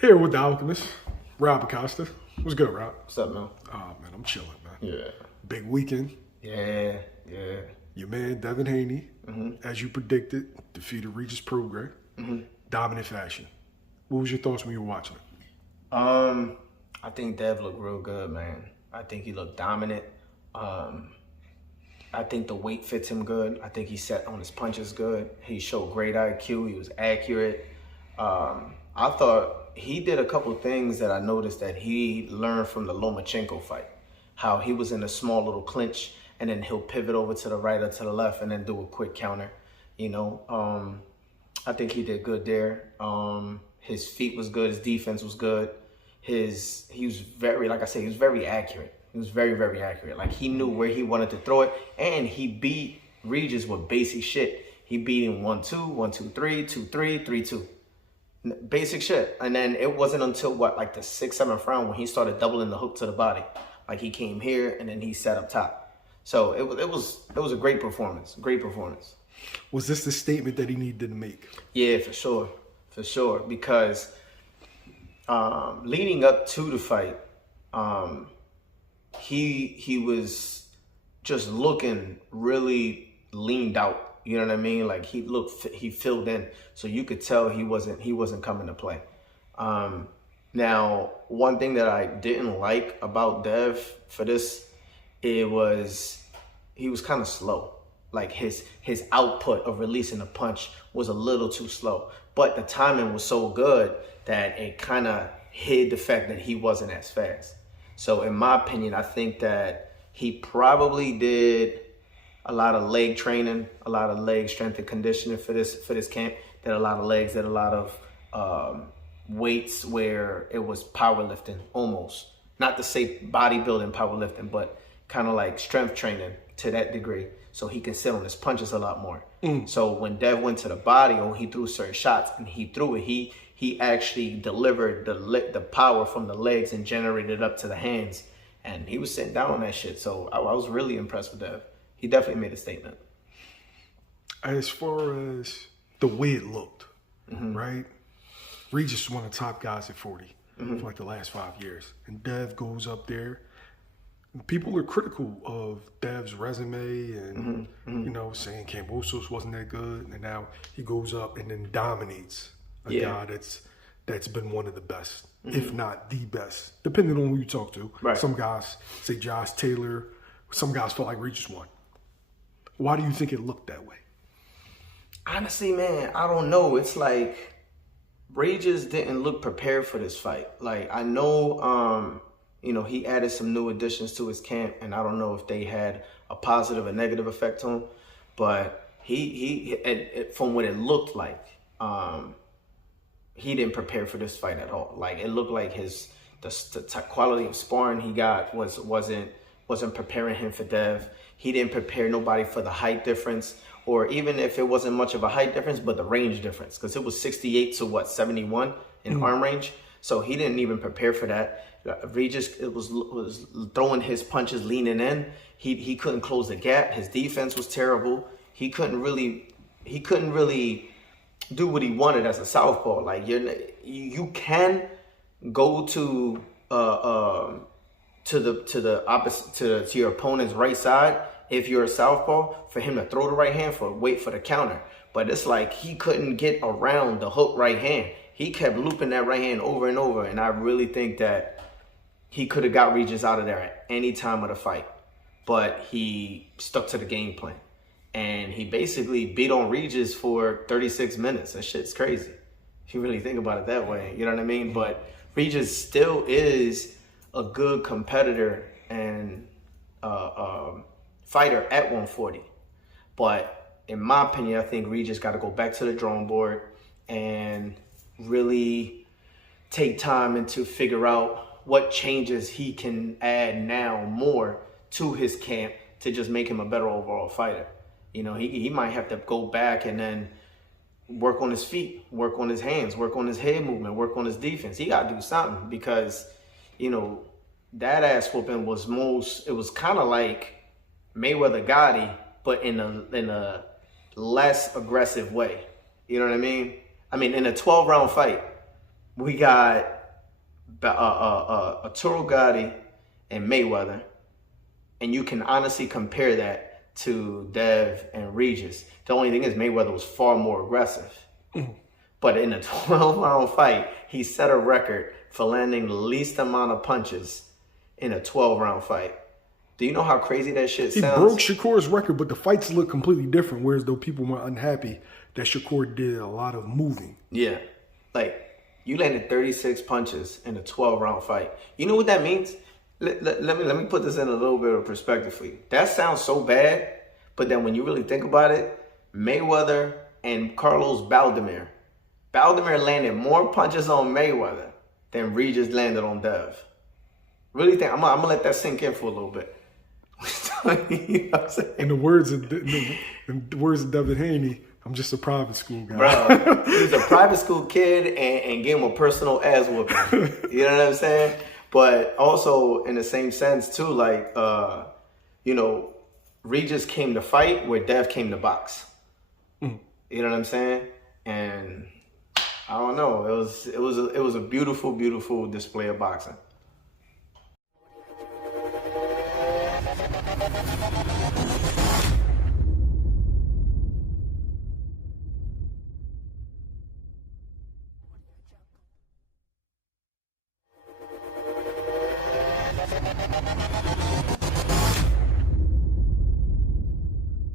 Here with the Alchemist, Rob Acosta. What's good, Rob? What's up, man? Oh, man, I'm chilling, man. Yeah. Big weekend. Yeah. Your man, Devin Haney, as you predicted, defeated Regis Prograis. Dominant fashion. What was your thoughts when you were watching it? I think Dev looked real good, man. I think he looked dominant. I think the weight fits him good. I think he set on his punches good. He showed great IQ. He was accurate. I thought he did a couple things that I noticed that he learned from the Lomachenko fight. How he was in a small little clinch and then he'll pivot over to the right or to the left and then do a quick counter. You know, I think he did good there. His feet was good. His defense was good. He was very, like I said, he was very accurate. He was very, very accurate. Like he knew where he wanted to throw it, and he beat Regis with basic shit. He beat him 1-2, 1-2-3, 2-3, 3-2. Basic shit. And then it wasn't until like the 6th, 7th round when he started doubling the hook to the body. Like he came here and then he sat up top. So it was a great performance. Great performance. Was this the statement that he needed to make? Yeah, for sure. For sure. Because leading up to the fight, he was just looking really leaned out. You know what I mean? Like he filled in, so you could tell he wasn't coming to play. Now, one thing that I didn't like about Dev for this, he was kind of slow. Like his output of releasing a punch was a little too slow, but the timing was so good that it kind of hid the fact that he wasn't as fast. So in my opinion, I think that he probably did a lot of leg training, a lot of leg strength and conditioning for this camp. Did a lot of legs, did a lot of weights where it was powerlifting almost. Not to say bodybuilding powerlifting, but kind of like strength training to that degree. So he can sit on his punches a lot more. So when Dev went to the body or he threw certain shots and he threw it, he actually delivered the power from the legs and generated it up to the hands. And he was sitting down on that shit. So I was really impressed with Dev. He definitely made a statement. As far as the way it looked, right? Regis was one of the top guys at 40 for like the last 5 years. And Dev goes up there. People are critical of Dev's resume and, you know, saying Kambosos wasn't that good. And now he goes up and then dominates a guy that's been one of the best, if not the best, depending on who you talk to. Right. Some guys say Josh Taylor. Some guys felt like Regis won. Why do you think it looked that way? Honestly, man, I don't know. It's like Regis didn't look prepared for this fight. Like I know, you know, he added some new additions to his camp, and I don't know if they had a positive or negative effect on him, but he from what it looked like, he didn't prepare for this fight at all. Like it looked like the quality of sparring he got wasn't preparing him for Dev. He didn't prepare nobody for the height difference, or even if it wasn't much of a height difference, but the range difference, because it was 68 to 71 in arm range. So he didn't even prepare for that. Regis was throwing his punches, leaning in. He couldn't close the gap. His defense was terrible. He couldn't really do what he wanted as a southpaw. Like you can go to the opposite to your opponent's right side if you're a southpaw for him to throw the right hand wait for the counter. But it's like he couldn't get around the hook right hand. He kept looping that right hand over and over, and I really think that he could have got Regis out of there at any time of the fight. But he stuck to the game plan. And he basically beat on Regis for 36 minutes. That shit's crazy, if you really think about it that way. You know what I mean? But Regis still is a good competitor and fighter at 140. But in my opinion, I think Regis got to go back to the drawing board and really take time and to figure out what changes he can add now more to his camp to just make him a better overall fighter. You know, he might have to go back and then work on his feet, work on his hands, work on his head movement, work on his defense. He got to do something because, you know, that ass whooping was it was kind of like Mayweather Gotti, but in a less aggressive way. You know what I mean? I mean, in a 12-round fight, we got Arturo Gatti and Mayweather, and you can honestly compare that to Dev and Regis. The only thing is Mayweather was far more aggressive. But in a 12-round fight, he set a record for landing the least amount of punches in a 12-round fight. Do you know how crazy that shit sounds? He broke Shakur's record, but the fights look completely different, whereas though people were unhappy that Shakur did a lot of moving. Yeah. Like, you landed 36 punches in a 12-round fight. You know what that means? Let me put this in a little bit of perspective for you. That sounds so bad, but then when you really think about it, Mayweather and Carlos Baldomir landed more punches on Mayweather than Regis landed on Dev. Really think I'm gonna let that sink in for a little bit. You know what I'm saying? In the words of Devin Haney, I'm just a private school guy. Bro, he's a private school kid and gave him a personal ass whooping. You know what I'm saying? But also in the same sense too, like Regis came to fight where Dev came to box. You know what I'm saying? And I don't know. It was a beautiful, beautiful display of boxing.